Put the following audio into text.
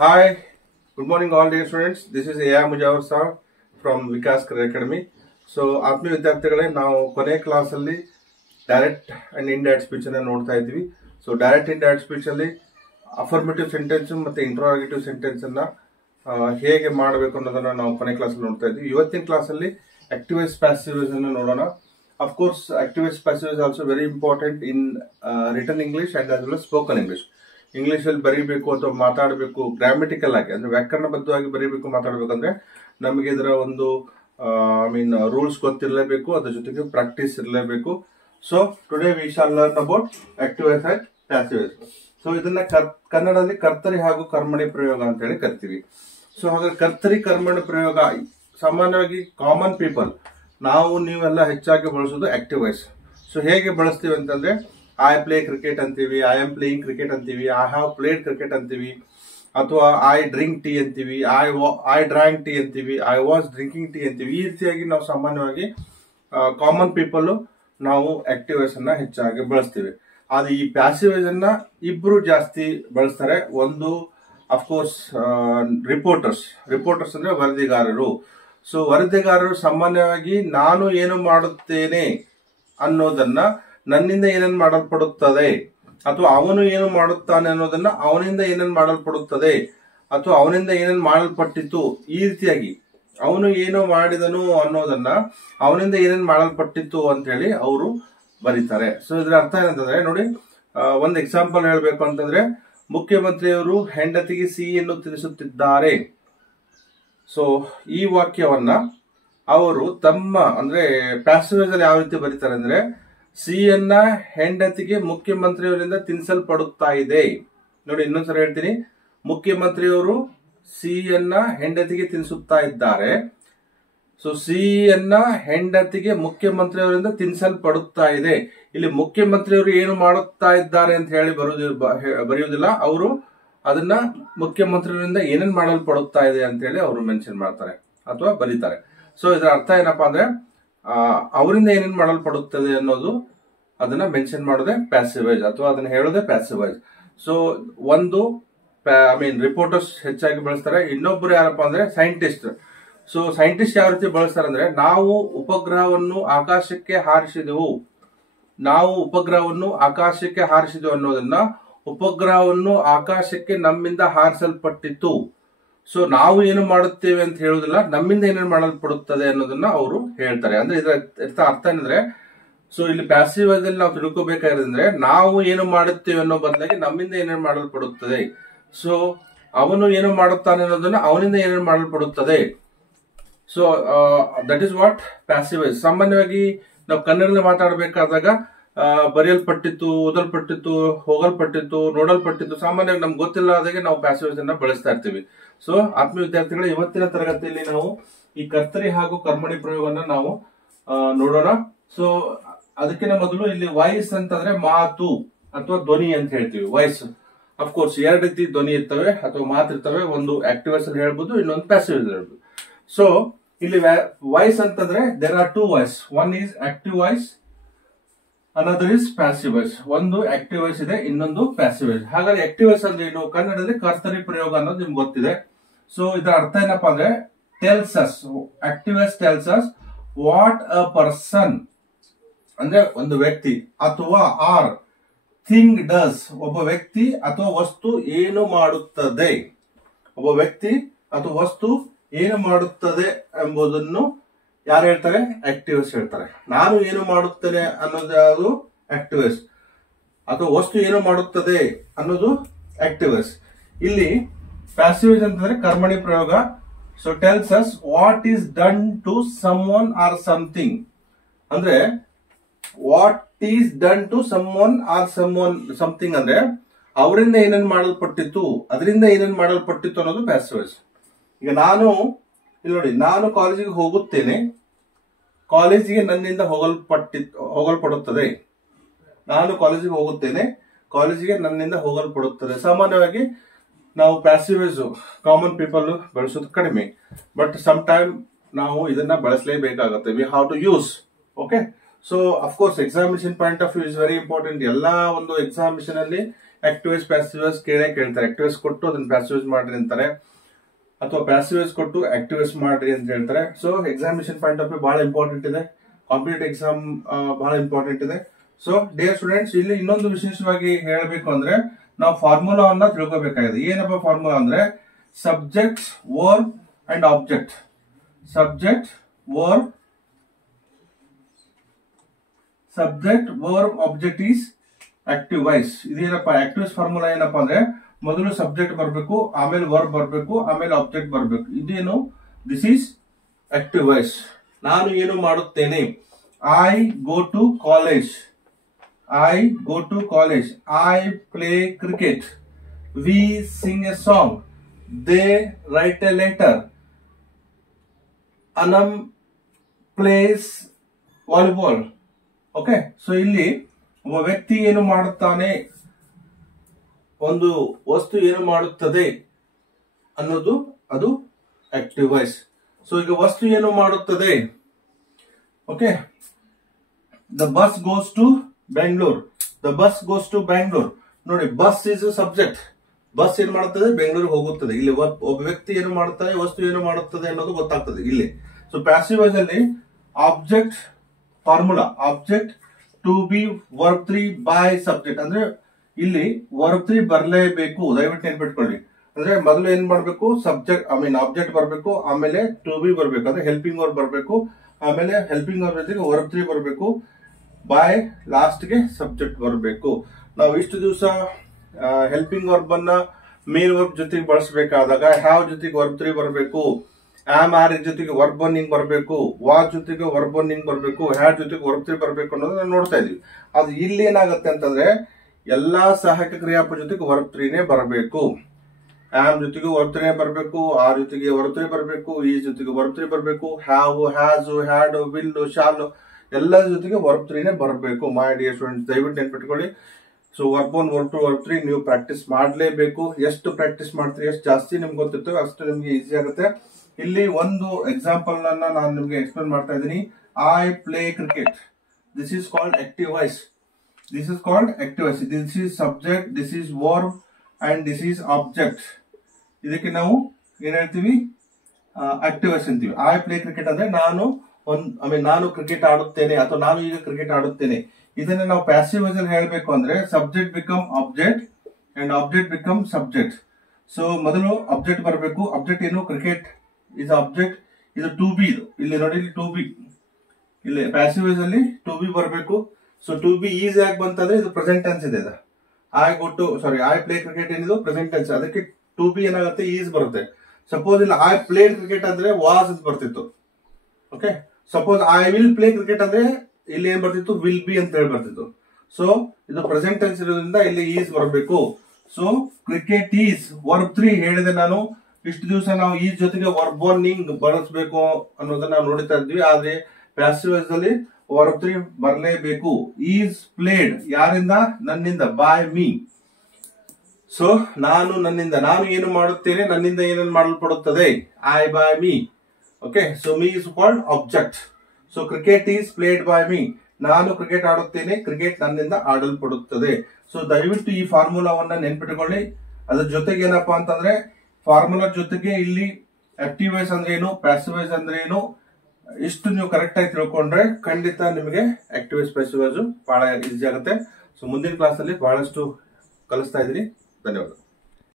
Hi, good morning all dear students. This is A. Mujawar sir from Vikas Career Academy. So ಆತ್ಮೀಯ ವಿದ್ಯಾರ್ಥಿಗಳೇ ನಾವು ಕೊನೆ class ಅಲ್ಲಿ direct and indirect speech ಅನ್ನು ನೋಡ್ತಾ ಇದ್ವಿ. ಸೊ ಡೈರೆಕ್ಟ್ ಇಂಡೈರೆಕ್ಟ್ ಸ್ಪೀಚ್ ಅಲ್ಲಿ ಅಫರ್ಮೇಟಿವ್ ಸೆಂಟೆನ್ಸ್ ಮತ್ತೆ ಇಂಟ್ರೋಗೇಟಿವ್ ಸೆಂಟೆನ್ಸ್ ಅನ್ನ ಹೇಗೆ ಮಾಡಬೇಕು ಅನ್ನೋದನ್ನ ನಾವು ಕೊನೆ ಕ್ಲಾಸ್ ಅಲ್ಲಿ ನೋಡ್ತಾ ಇದ್ವಿ. ಇವತ್ತಿನ ಕ್ಲಾಸ್ ಅಲ್ಲಿ ಆಕ್ಟಿವ್ ವಾಯ್ಸ್ ಪ್ಯಾಸಿವ್ ವಾಯ್ಸ್ ಅನ್ನು ನೋಡೋಣ. Of course, active voice passive is also very important in written English and as well as spoken English. English ಅಲ್ಲಿ ಬರೀಬೇಕು ಅಥವಾ ಮಾತಾಡಬೇಕು ಗ್ರಾಮೆಟಿಕಲ್ ಆಗಿ ಅಂದ್ರೆ ವ್ಯಾಕರಣಬದ್ಧವಾಗಿ ಬರೀಬೇಕು ಮಾತಾಡಬೇಕಂದ್ರೆ ನಮಗೆ ಇದರ ಒಂದು ರೂಲ್ಸ್ ಗೊತ್ತಿರಲೇಬೇಕು, ಅದ್ರ ಜೊತೆಗೆ ಪ್ರಾಕ್ಟೀಸ್ ಇರಲೇಬೇಕು. So today we shall learn about active voice and passive voice. So ಇದನ್ನ ಕನ್ನಡದಲ್ಲಿ ಕರ್ತರಿ ಹಾಗೂ ಕರ್ಮಣಿ ಪ್ರಯೋಗ ಅಂತ ಹೇಳಿ ಕರಿತೀವಿ. ಸೊ ಹಾಗಾದ್ರೆ ಕರ್ತರಿ ಕರ್ಮಣಿ ಪ್ರಯೋಗ ಸಾಮಾನ್ಯವಾಗಿ ಕಾಮನ್ ಪೀಪಲ್ ನಾವು ನೀವೆಲ್ಲ ಹೆಚ್ಚಾಗಿ ಬಳಸೋದು ಆಕ್ಟಿವ್ ವಾಯ್ಸ್. ಸೊ ಹೇಗೆ ಬಳಸ್ತೀವಿ ಅಂತಂದ್ರೆ ಐ ಪ್ಲೇ ಕ್ರಿಕೆಟ್ ಅಂತೀವಿ, ಐ ಆಮ್ ಪ್ಲೇಯಿಂಗ್ ಕ್ರಿಕೆಟ್ ಅಂತೀವಿ, ಐ ಹ್ಯಾವ್ ಪ್ಲೇಡ್ ಕ್ರಿಕೆಟ್ ಅಂತೀವಿ, ಅಥವಾ ಐ ಡ್ರಿಂಕ್ ಟೀ ಅಂತೀವಿ, ಐ ಡ್ರಾಂಕ್ ಟೀ ಅಂತೀವಿ, ಐ ವಾಸ್ ಡ್ರಿಂಕಿಂಗ್ ಟೀ ಅಂತೀವಿ. ಈ ರೀತಿಯಾಗಿ ನಾವು ಸಾಮಾನ್ಯವಾಗಿ ಕಾಮನ್ ಪೀಪಲ್ ನಾವು ಆಕ್ಟಿವ್ ವಾಯ್ಸ್ ಅನ್ನ ಹೆಚ್ಚಾಗಿ ಬಳಸ್ತೀವಿ. ಆದ್ರೆ ಈ ಪ್ಯಾಸಿವ್ ವಾಯ್ಸ್ ಅನ್ನ ಇಬ್ರು ಜಾಸ್ತಿ ಬಳಸ್ತಾರೆ. ಒಂದು ಅಫ್ಕೋರ್ಸ್ ರಿಪೋರ್ಟರ್ಸ್ ಅಂದ್ರೆ ವರದಿಗಾರರು. ಸೊ ವರದಿಗಾರರು ಸಾಮಾನ್ಯವಾಗಿ ನಾನು ಏನು ಮಾಡುತ್ತೇನೆ ಅನ್ನೋದನ್ನ ನನ್ನಿಂದ ಏನೇನು ಮಾಡಲ್ಪಡುತ್ತದೆ, ಅಥವಾ ಅವನು ಏನು ಮಾಡುತ್ತಾನೆ ಅನ್ನೋದನ್ನ ಅವನಿಂದ ಏನೇನು ಮಾಡಲ್ಪಡುತ್ತದೆ, ಅಥವಾ ಅವನಿಂದ ಏನೇನು ಮಾಡಲ್ಪಟ್ಟಿತ್ತು, ಈ ರೀತಿಯಾಗಿ ಅವನು ಏನು ಮಾಡಿದನು ಅನ್ನೋದನ್ನ ಅವನಿಂದ ಏನೇನು ಮಾಡಲ್ಪಟ್ಟಿತ್ತು ಅಂತ ಹೇಳಿ ಅವರು ಬರೀತಾರೆ. ಸೊ ಇದ್ರ ಅರ್ಥ ಏನಂತಂದ್ರೆ ನೋಡಿ, ಒಂದು ಎಕ್ಸಾಂಪಲ್ ಹೇಳ್ಬೇಕು ಅಂತಂದ್ರೆ ಮುಖ್ಯಮಂತ್ರಿಯವರು ಹೆಂಡತಿಗೆ ಸಿಹಿಯನ್ನು ತಿನ್ನಿಸುತ್ತಿದ್ದಾರೆ. ಸೊ ಈ ವಾಕ್ಯವನ್ನ ಅವರು ತಮ್ಮ ಅಂದ್ರೆ ಪ್ಯಾಸಿವ್ ವಾಯ್ಸ್ ಅಲ್ಲಿ ಯಾವ ರೀತಿ ಬರೀತಾರೆ ಅಂದ್ರೆ ಸಿಹಿಯನ್ನ ಹೆಂಡತಿಗೆ ಮುಖ್ಯಮಂತ್ರಿಯವರಿಂದ ತಿನ್ನಿಸಲ್ಪಡುತ್ತಾ ಇದೆ. ನೋಡಿ ಇನ್ನೊಂದ್ಸಲ ಹೇಳ್ತೀನಿ, ಮುಖ್ಯಮಂತ್ರಿಯವರು ಸಿಹಿಯನ್ನ ಹೆಂಡತಿಗೆ ತಿನ್ನಿಸುತ್ತಾ ಇದ್ದಾರೆ. ಸೊ ಸಿಹಿಯನ್ನ ಹೆಂಡತಿಗೆ ಮುಖ್ಯಮಂತ್ರಿಯವರಿಂದ ತಿನ್ನಿಸಲ್ಪಡುತ್ತಾ ಇದೆ. ಇಲ್ಲಿ ಮುಖ್ಯಮಂತ್ರಿಯವರು ಏನು ಮಾಡುತ್ತಾ ಇದ್ದಾರೆ ಅಂತ ಹೇಳಿ ಬರೆಯುವುದಿಲ್ಲ, ಅವರು ಅದನ್ನ ಮುಖ್ಯಮಂತ್ರಿಯವರಿಂದ ಏನೇನ್ ಮಾಡಲ್ಪಡುತ್ತಾ ಇದೆ ಅಂತ ಹೇಳಿ ಅವರು ಮೆನ್ಷನ್ ಮಾಡ್ತಾರೆ ಅಥವಾ ಬರೀತಾರೆ. ಸೊ ಇದರ ಅರ್ಥ ಏನಪ್ಪಾ ಅಂದ್ರೆ ಅವರಿಂದ ಏನೇನ್ ಮಾಡಲ್ಪಡುತ್ತದೆ ಅನ್ನೋದು ಅದನ್ನ ಮೆನ್ಷನ್ ಮಾಡೋದೇ ಪ್ಯಾಸಿವ್ ವಾಯ್ಸ್ ಅಥವಾ ಅದನ್ನ ಹೇಳೋದೇ ಪ್ಯಾಸಿವ್ ವಾಯ್ಸ್. ಸೊ ಒಂದು ರಿಪೋರ್ಟರ್ಸ್ ಹೆಚ್ಚಾಗಿ ಬಳಸ್ತಾರೆ. ಇನ್ನೊಬ್ರು ಯಾರಪ್ಪ ಅಂದ್ರೆ ಸೈಂಟಿಸ್ಟ್. ಸೊ ಸೈಂಟಿಸ್ಟ್ ಯಾವ ರೀತಿ ಬಳಸ್ತಾರೆ ಅಂದ್ರೆ ನಾವು ಉಪಗ್ರಹವನ್ನು ಆಕಾಶಕ್ಕೆ ಹಾರಿಸಿದೆವು ಅನ್ನೋದನ್ನ ಉಪಗ್ರಹವನ್ನು ಆಕಾಶಕ್ಕೆ ನಮ್ಮಿಂದ ಹಾರಿಸಲ್ಪಟ್ಟಿತ್ತು. ಸೊ ನಾವು ಏನು ಮಾಡುತ್ತೇವೆ ಅಂತ ಹೇಳುವುದಿಲ್ಲ, ನಮ್ಮಿಂದ ಏನೇನು ಮಾಡಲ್ಪಡುತ್ತದೆ ಅನ್ನೋದನ್ನ ಅವರು ಹೇಳ್ತಾರೆ. ಅಂದ್ರೆ ಇದರ ಅರ್ಥ ಏನಂದ್ರೆ, ಸೊ ಇಲ್ಲಿ ಪ್ಯಾಸಿವ್ ವಾಯ್ಸ್ ಅಲ್ಲಿ ನಾವು ತಿಳ್ಕೋಬೇಕಾದ್ರೆ ನಾವು ಏನು ಮಾಡುತ್ತೇವೆ ಅನ್ನೋ ಬದಲಾಗಿ ನಮ್ಮಿಂದ ಏನೇನು ಮಾಡಲ್ಪಡುತ್ತದೆ. ಸೊ ಅವನು ಏನು ಮಾಡುತ್ತಾನೆ ಅನ್ನೋದನ್ನ ಅವನಿಂದ ಏನೇನು ಮಾಡಲ್ಪಡುತ್ತದೆ. So that is what passive voice. ಸಾಮಾನ್ಯವಾಗಿ ನಾವು ಕನ್ನಡದಲ್ಲಿ ಮಾತಾಡಬೇಕಾದಾಗ ಬರೆಯಲ್ಪಟ್ಟಿತ್ತು, ಓದಲ್ಪಟ್ಟಿತ್ತು, ಹೋಗಲ್ಪಟ್ಟಿತ್ತು, ನೋಡಲ್ಪಟ್ಟಿತ್ತು, ಸಾಮಾನ್ಯವಾಗಿ ನಮ್ಗೆ ಗೊತ್ತಿಲ್ಲ ಆದಾಗೆ ನಾವು ಪ್ಯಾಸಿವ್ ವಾಯ್ಸ್ ಅನ್ನ ಬಳಸ್ತಾ ಇರ್ತೀವಿ. ಸೊ ಆತ್ಮೀಯ ವಿದ್ಯಾರ್ಥಿಗಳು, ಇವತ್ತಿನ ತರಗತಿಯಲ್ಲಿ ನಾವು ಈ ಕರ್ತರಿ ಹಾಗೂ ಕರ್ಮಣಿ ಪ್ರಯೋಗವನ್ನ ನಾವು ನೋಡೋಣ. ಸೊ ಅದಕ್ಕಿಂತ ಮೊದಲು ಇಲ್ಲಿ ವಾಯ್ಸ್ ಅಂತಂದ್ರೆ ಮಾತು ಅಥವಾ ಧ್ವನಿ ಅಂತ ಹೇಳ್ತೀವಿ. ವಾಯ್ಸ್ ಅಫ್ಕೋರ್ಸ್ ಎರಡು ರೀತಿ ಧ್ವನಿ ಇರ್ತವೆ ಅಥವಾ ಮಾತು ಇರ್ತವೆ. ಒಂದು ಆಕ್ಟಿವ್ ವಾಯ್ಸ್ ಅಲ್ಲಿ ಹೇಳ್ಬೋದು, ಇನ್ನೊಂದು ಪ್ಯಾಸಿವ್ ವಾಯ್ಸ್ ಹೇಳ್ಬೋದು. ಸೊ ಇಲ್ಲಿ ವಾಯ್ಸ್ ಅಂತಂದ್ರೆ there are two voice. One is active voice, another is passive voice. ಒಂದು ಆಕ್ಟಿವ್ ವಾಯ್ಸ್ ಇದೆ, ಇನ್ನೊಂದು ಪ್ಯಾಸಿವ್ ವಾಯ್ಸ್. ಹಾಗಾದ್ರೆ ಆಕ್ಟಿವ್ ವಾಯ್ಸ್ ಅಂದ್ರೆ ಏನು? ಕನ್ನಡದಲ್ಲಿ ಕರ್ತರಿ ಪ್ರಯೋಗ ಅನ್ನೋದು ನಿಮ್ಗೆ ಗೊತ್ತಿದೆ. ಸೊ ಇದರ ಅರ್ಥ ಏನಪ್ಪಾ ಅಂದ್ರೆ tells us, active voice tells us what a person ಅಂದ್ರೆ ಒಂದು ವ್ಯಕ್ತಿ ಅಥವಾ ಆರ್ ಥಿಂಗ್ ಡಸ್, ಒಬ್ಬ ವ್ಯಕ್ತಿ ಅಥವಾ ವಸ್ತು ಏನು ಮಾಡುತ್ತದೆ. ಒಬ್ಬ ವ್ಯಕ್ತಿ ಅಥವಾ ವಸ್ತು ಏನು ಮಾಡುತ್ತದೆ ಎಂಬುದನ್ನು ಯಾರು ಹೇಳ್ತಾರೆ? ಆಕ್ಟಿವ್ ವಾಯ್ಸ್ ಹೇಳ್ತಾರೆ. ನಾನು ಏನು ಮಾಡುತ್ತೇನೆ ಅನ್ನೋದು ಯಾವುದು? Active voice. ಅಥವಾ ವಸ್ತು ಏನು ಮಾಡುತ್ತದೆ ಅನ್ನೋದು ಆಕ್ಟಿವ್ ವಾಯ್ಸ್. ಇಲ್ಲಿ ಪ್ಯಾಸಿವ್ ವಾಯ್ಸ್ ಅಂತಂದ್ರೆ ಕರ್ಮಣಿ ಪ್ರಯೋಗ. So tells us what is done to someone or something. ಅಂದ್ರೆ what is done to someone or something ಅಂದ್ರೆ ಅವರಿಂದ ಏನೇನು ಮಾಡಲ್ಪಟ್ಟಿತ್ತು, ಅದರಿಂದ ಏನೇನು ಮಾಡಲ್ಪಟ್ಟಿತ್ತು ಅನ್ನೋದು ಪ್ಯಾಸಿವ್ ವಾಯ್ಸ್. ಈಗ ನಾನು ಇಲ್ಲಿ ನೋಡಿ, ನಾನು ಕಾಲೇಜಿಗೆ ಹೋಗುತ್ತೇನೆ, ಕಾಲೇಜಿಗೆ ನನ್ನಿಂದ ಹೋಗಲ್ಪಡುತ್ತದೆ. ನಾನು ಕಾಲೇಜಿಗೆ ಹೋಗುತ್ತೇನೆ, ಕಾಲೇಜಿಗೆ ನನ್ನಿಂದ ಹೋಗಲ್ಪಡುತ್ತದೆ. ಸಾಮಾನ್ಯವಾಗಿ ನಾವು ಪ್ಯಾಸಿವ್ ವಾಯ್ಸ್ ಕಾಮನ್ ಪೀಪಲ್ ಬಳಸೋದು ಕಡಿಮೆ, ಬಟ್ ಸಮ್ ಟೈಮ್ ನಾವು ಇದನ್ನ ಬಳಸಲೇಬೇಕಾಗುತ್ತೆ. We have to use. Okay. So of course examination point of view is very important. ಎಲ್ಲಾ ಒಂದು ಎಕ್ಸಾಮಿನೇಷನ್ ಅಲ್ಲಿ ಆಕ್ಟಿವೈಸ್ ಪ್ಯಾಸಿವೈಸ್ ಕೇಳ್ತಾರೆ. ಆಕ್ಟಿವೈಸ್ ಕೊಟ್ಟು ಅದನ್ನ ಪ್ಯಾಸಿವೈಸ್ ಮಾಡ್ರಿ ಅಂತಾರೆ, ಅಥವಾ ಪ್ಯಾಸಿವೈಸ್ ಕೊಟ್ಟು ಆಕ್ಟಿವೈಸ್ ಮಾಡ್ರಿ ಅಂತ ಹೇಳ್ತಾರೆ. So examination point of view ಬಹಳ ಇಂಪಾರ್ಟೆಂಟ್ ಇದೆ, ಕಾಂಪಿಟೇಟಿವ್ ಎಕ್ಸಾಮ್ ಬಹಳ ಇಂಪಾರ್ಟೆಂಟ್ ಇದೆ. ಸೊ ಡಿಯರ್ ಸ್ಟೂಡೆಂಟ್ಸ್, ಇಲ್ಲಿ ಇನ್ನೊಂದು ವಿಶೇಷವಾಗಿ ಹೇಳಬೇಕು ಅಂದ್ರೆ ನಾವು ಫಾರ್ಮುಲಾವನ್ನ ತಿಳ್ಕೋಬೇಕಾಗಿದೆ. ಏನಪ್ಪ ಫಾರ್ಮುಲಾ ಅಂದ್ರೆ subject, verb and object. Subject, verb, object is active voice. ಇದೇನಪ್ಪ ಆಕ್ಟಿವ್ ಫಾರ್ಮುಲಾ ಏನಪ್ಪಾ ಅಂದ್ರೆ ಮೊದಲು ಸಬ್ಜೆಕ್ಟ್ ಬರಬೇಕು, ಆಮೇಲೆ ವರ್ಬ್ ಬರಬೇಕು, ಆಮೇಲೆ ಆಬ್ಜೆಕ್ಟ್ ಬರಬೇಕು. ಇದೇನು, ದಿಸ್ ಈಸ್ ಆಕ್ಟಿವ್ ವಾಯ್ಸ್. ನಾನು ಏನು ಮಾಡುತ್ತೇನೆ, I go to college, I go to college. I play cricket, we sing a song, they write a letter, ಅನಮ್ ಪ್ಲೇಸ್ ವಾಲಿಬಾಲ್. ಓಕೆ, ಸೊ ಇಲ್ಲಿ ಒಬ್ಬ ವ್ಯಕ್ತಿ ಏನು ಮಾಡುತ್ತಾನೆ, ಒಂದು ವಸ್ತು ಏನು ಮಾಡುತ್ತದೆ ಅನ್ನೋದು ಅದು ಆಕ್ಟಿವ್ ವಾಯ್ಸ್. ಸೊ ಈಗ ವಸ್ತು ಏನು ಮಾಡುತ್ತದೆ, okay, the bus goes to Bengaluru, the bus goes to Bengaluru. ನೋಡಿ, ಬಸ್ ಇಸ್ ಸಬ್ಜೆಕ್ಟ್, ಬಸ್ ಏನ್ ಮಾಡುತ್ತದೆ, ಬೆಂಗಳೂರು ಹೋಗುತ್ತದೆ. ಇಲ್ಲಿ ಒಬ್ಬ ವ್ಯಕ್ತಿ ಏನು ಮಾಡುತ್ತಾನೆ, ವಸ್ತು ಏನು ಮಾಡುತ್ತದೆ ಅನ್ನೋದು ಗೊತ್ತಾಗ್ತದೆ ಇಲ್ಲಿ. ಸೊ ಪ್ಯಾಸಿವ್ ವಾಯ್ಸ್ ಅಲ್ಲಿ object formula, object to be verb 3 by subject. ಅಂದ್ರೆ ಇಲ್ಲಿ ವರ್ಬ್ 3 ಬರಲೇಬೇಕು, ದಯವಿಟ್ಟು ನೆನ್ಪಿಟ್ಕೊಳ್ಳಿ. ಅಂದ್ರೆ ಮೊದಲು ಏನ್ ಮಾಡ್ಬೇಕು, ಸಬ್ಜೆಕ್ಟ್ ಆಬ್ಜೆಕ್ಟ್ ಬರಬೇಕು, ಆಮೇಲೆ ಟು ಬಿ ಬರಬೇಕು, ಅಂದ್ರೆ ಹೆಲ್ಪಿಂಗ್ ವರ್ಬ್ ಬರಬೇಕು, ಆಮೇಲೆ ಹೆಲ್ಪಿಂಗ್ ವರ್ಬ್ ಜೊತೆಗೆ ವರ್ಬ್ 3 ಬರಬೇಕು, ಬೈ ಲಾಸ್ಟ್ ಗೆ ಸಬ್ಜೆಕ್ಟ್ ಬರಬೇಕು. ನಾವು ಇಷ್ಟು ದಿವಸ ಹೆಲ್ಪಿಂಗ್ ವರ್ಬ್ ಅನ್ನ ಮೇನ್ ವರ್ಬ್ ಜೊತೆಗೆ ಬಳಸಬೇಕಾದಾಗ ಹ್ಯಾವ್ ಜೊತೆಗೆ ವರ್ಬ್ 3 ಬರಬೇಕು, ಆಮ್ ಆರ್ ಜೊತೆಗೆ ವರ್ಬ್ 1 ಬರಬೇಕು, ವಾಸ್ ಜೊತೆಗೆ ವರ್ಬ್ 1 ಬರಬೇಕು, ಹ್ಯಾಡ್ ಜೊತೆಗೆ ವರ್ಬ್ 3 ಬರಬೇಕು ಅನ್ನೋದನ್ನ ನೋಡ್ತಾ ಇದೀವಿ. ಅದು ಇಲ್ಲಿ ಏನಾಗುತ್ತೆ ಅಂತಂದ್ರೆ ಎಲ್ಲಾ ಸಹಾಯಕ ಕ್ರಿಯಾಪದ ಜೊತೆಗೆ ವರ್ಬ್ 3 ಬರಬೇಕು. ಆಮ್ ಜೊತೆಗೆ ವರ್ಬ್ 3 ಬರಬೇಕು, ಆರ್ ಜೊತೆಗೆ ವರ್ಬ್ 3 ಬರಬೇಕು, ಈ ಜೊತೆಗೆ ವರ್ಬ್ 3 ಬರಬೇಕು, have, has, had, will, shall ಎಲ್ಲ ಜೊತೆಗೆ ವರ್ಬ್ 3 ಬರಬೇಕು. ಮೈ ಡಿಯರ್ ಸ್ಟೂಡೆಂಟ್ಸ್, ದಯವಿಟ್ಟು ನೆನ್ಪಿಟ್ಕೊಳ್ಳಿ. ಸೊ ವರ್ಬ್ 1, ವರ್ಬ್ 2, ವರ್ಬ್ 3 ನೀವು ಪ್ರಾಕ್ಟೀಸ್ ಮಾಡಲೇಬೇಕು. ಎಷ್ಟು ಪ್ರಾಕ್ಟೀಸ್ ಮಾಡ್ತೀರಿ, ಎಷ್ಟು ಜಾಸ್ತಿ ನಿಮ್ಗೆ ಗೊತ್ತಿರ್ತವೆ ಅಷ್ಟು ನಿಮ್ಗೆ ಈಸಿ ಆಗುತ್ತೆ. ಇಲ್ಲಿ ಒಂದು ಎಕ್ಸಾಂಪಲ್ ಅನ್ನ ನಾನು ನಿಮ್ಗೆ ಎಕ್ಸ್ಪ್ಲೇನ್ ಮಾಡ್ತಾ ಇದ್ದೀನಿ. I play cricket, this is called active voice. This is called active voice. This is subject, this is verb and this is object. ಇದಕ್ಕೆ ನಾವು ಏನ್ ಹೇಳ್ತೀವಿ, ಆಕ್ಟಿವ್ ವಾಯ್ಸ್ ಅಂತೀವಿ. ಐ ಪ್ಲೇ ಕ್ರಿಕೆಟ್ ಅಂದ್ರೆ ನಾನು ಕ್ರಿಕೆಟ್ ಆಡುತ್ತೇನೆ, ಅಥವಾ ನಾನು ಈಗ ಕ್ರಿಕೆಟ್ ಆಡುತ್ತೇನೆ. ಇದನ್ನ ನಾವು ಪ್ಯಾಸಿವ್ ವಾಯ್ಸ್ ಅಲ್ಲಿ ಹೇಳಬೇಕು ಅಂದ್ರೆ subject become object and object become subject. So ಮೊದಲು ಆಬ್ಜೆಕ್ಟ್ ಬರಬೇಕು. ಆಬ್ಜೆಕ್ಟ್ ಏನು, ಕ್ರಿಕೆಟ್ ಇಸ್ ಆಬ್ಜೆಕ್ಟ್. ಇದು ಟು ಬಿ, ಇಲ್ಲಿ ನೋಡಿ, ಇಲ್ಲಿ ಟು ಬಿ, ಇಲ್ಲಿ ಪ್ಯಾಸಿವ್ ವಾಯ್ಸ್ ಅಲ್ಲಿ ಟು ಬಿ ಬರಬೇಕು. ಸೊ ಟು ಬಿ ಈಸ್ ಯಾಕೆ ಬಂತಂದ್ರೆ ಇದು ಪ್ರೆಸೆಂಟ್ ಟೆನ್ಸ್ ಇದೆ. ಐ ಪ್ಲೇ ಕ್ರಿಕೆಟ್ ಏನಿದು ಪ್ರೆಸೆಂಟ್ ಟೆನ್ಸ್, ಅದಕ್ಕೆ ಟು ಬಿ ಏನಾಗುತ್ತೆ, ಈಸ್ ಬರುತ್ತೆ. ಸಪೋಸ್ ಇಲ್ಲಿ ಐ ಪ್ಲೇಡ್ ಕ್ರಿಕೆಟ್ ಅಂದ್ರೆ ವಾಸ್ ಅಂತ ಬರ್ತಿತ್ತು. Okay, suppose I will play cricket ಅಂದ್ರೆ ಇಲ್ಲಿ ಏನ್ ಬರ್ತಿತ್ತು, ವಿಲ್ ಬಿ ಅಂತ ಹೇಳಿ ಬರ್ತಿತ್ತು. ಸೊ ಇದು ಪ್ರೆಸೆಂಟ್ ಟೆನ್ಸ್ ಇರೋದ್ರಿಂದ ಇಲ್ಲಿ ಈಸ್ ಬರಬೇಕು. ಸೊ ಕ್ರಿಕೆಟ್ ಈಸ್ ವರ್ಬ್ 3 ಹೇಳಿದೆ ನಾನು. ಇಷ್ಟು ದಿವಸ ನಾವು ಈಸ್ ಜೊತೆಗೆ ವರ್ಬ್ 1 ಬಳಸಬೇಕು ಅನ್ನೋದನ್ನ ನಾವು ನೋಡ್ತಾ ಇದ್ವಿ. ಆದ್ರೆ ಪ್ಯಾಸಿವ್ ವಾಯ್ಸ್ ಅಲ್ಲಿ ವರ್ಬ್ 3 ಬರಲೇಬೇಕು. ಈಸ್ ಪ್ಲೇಡ್ ಯಾರಿಂದ, ನನ್ನಿಂದ, ಬೈ ಮೀ. ಸೊ ನನ್ನಿಂದ, ನಾನು ಏನು ಮಾಡುತ್ತೇನೆ, ನನ್ನಿಂದ ಏನೇನು ಮಾಡಲ್ಪಡುತ್ತದೆ, I by me. Okay, so me is called object. So cricket is played by me, ನಾನು ಕ್ರಿಕೆಟ್ ಆಡುತ್ತೇನೆ, ಕ್ರಿಕೆಟ್ ನನ್ನಿಂದ ಆಡಲ್ಪಡುತ್ತದೆ. ಸೊ ದಯವಿಟ್ಟು ಈ ಫಾರ್ಮುಲಾವನ್ನ ನೆನ್ಪಿಟ್ಟುಕೊಳ್ಳಿ. ಅದ್ರ ಜೊತೆಗೆ ಏನಪ್ಪಾ ಅಂತಂದ್ರೆ ಫಾರ್ಮುಲಾ ಜೊತೆಗೆ ಇಲ್ಲಿ ಆಕ್ಟಿವ್ ವಾಯ್ಸ್ ಅಂದ್ರೆ ಏನು, ಪ್ಯಾಸಿವ್ ವಾಯ್ಸ್ ಅಂದ್ರೆ ಏನು, ಇಷ್ಟು ನೀವು ಕರೆಕ್ಟ್ ಆಗಿ ತಿಳ್ಕೊಂಡ್ರೆ ಖಂಡಿತ ನಿಮಗೆ ಆಕ್ಟಿವ್ ವಾಯ್ಸ್, ಪ್ಯಾಸಿವ್ ವಾಯ್ಸ್ ಬಹಳ ಈಸಿ ಆಗುತ್ತೆ. ಸೊ ಮುಂದಿನ ಕ್ಲಾಸ್ ಅಲ್ಲಿ ಬಹಳಷ್ಟು ಕಲಿಸ್ತಾ ಇದ್ದೀನಿ. ಧನ್ಯವಾದ.